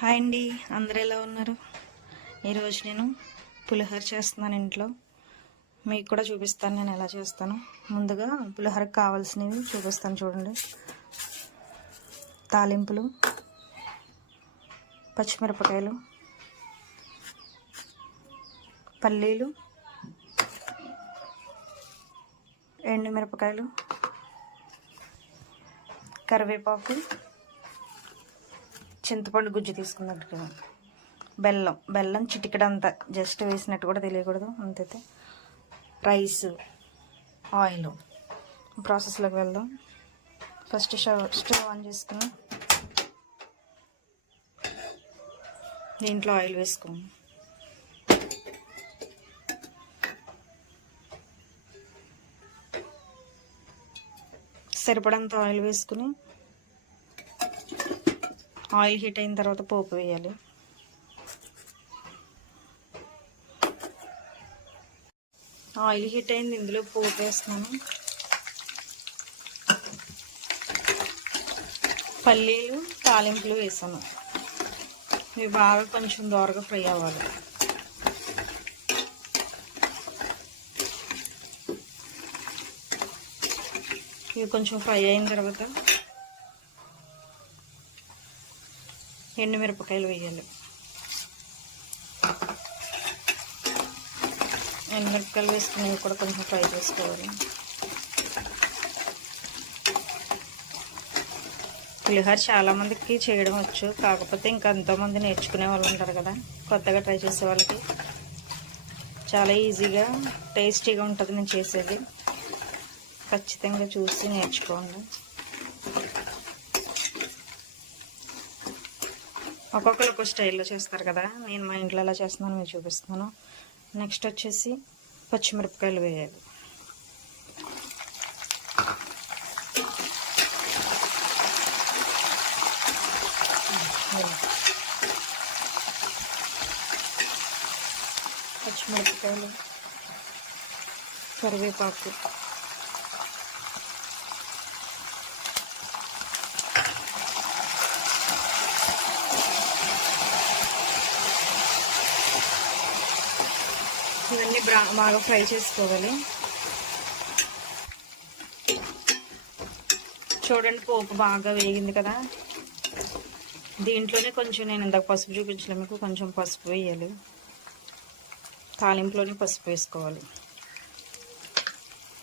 Hi అండి, అందరూ ఎలా ఉన్నారు? ఈరోజు నేను పులిహోర చేస్తున్నాను ఇంట్లో. మీకు కూడా చూపిస్తాను నేను ఎలా చేస్తాను. ముందుగా పులిహోరకు కావాల్సినవి చూపిస్తాను చూడండి. తాలింపులు, పచ్చిమిరపకాయలు, పల్లీలు, ఎండుమిరపకాయలు, కరివేపాకు, చింతపండు గుజ్జు తీసుకున్నట్టుగా, బెల్లం చిటికెడంతా జస్ట్ వేసినట్టు కూడా తెలియకూడదు అంతైతే, రైస్, ఆయిల్. ప్రాసెస్లోకి వెళ్దాం. ఫస్ట్ స్టవ్ ఆన్ చేసుకుని దీంట్లో ఆయిల్ వేసుకున్నాం. సరిపడంత ఆయిల్ వేసుకుని ఆయిల్ హీట్ అయిన తర్వాత పోపు వేయాలి. ఆయిల్ హీట్ అయింది, ఇందులో పోపు వేస్తున్నాను. పల్లీలు, తాలింపులు వేసాను. ఇవి బాగా కొంచెం దోరగా ఫ్రై అవ్వాలి. ఇవి కొంచెం ఫ్రై అయిన తర్వాత ఎండుమిరపకాయలు వేయాలి. ఎండుమిరపకాయలు వేసుకునేవి కూడా కొంచెం ఫ్రై చేసుకోవాలి. పులిహోర చాలామందికి చేయడం వచ్చు, కాకపోతే ఇంకా ఎంతోమంది నేర్చుకునే వాళ్ళు ఉంటారు కదా, కొత్తగా ట్రై చేసే వాళ్ళకి చాలా ఈజీగా టేస్టీగా ఉంటుంది నేను చేసేది. ఖచ్చితంగా చూసి నేర్చుకోండి. ఒక్కొక్కరు ఒక్కొక్క స్టైల్లో చేస్తారు కదా, నేను మా ఇంట్లో ఎలా చేస్తున్నాను మీకు చూపిస్తున్నాను. నెక్స్ట్ వచ్చేసి పచ్చిమిరపకాయలు వేయాలి. పచ్చిమిరపకాయలు, కరివేపాకు, ఇవన్నీ బాగా ఫ్రై చేసుకోవాలి. చూడండి, పోపు బాగా వేగింది కదా. దీంట్లోనే కొంచెం నేను ఇందాక పసుపు చూపించలే మీకు, కొంచెం పసుపు వేయాలి. తాలింపులోనే పసుపు వేసుకోవాలి.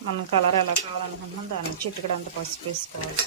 మనం కలర్ ఎలా కావాలనుకుంటున్నాం దాన్ని చిటికెడంత పసుపు వేసుకోవాలి.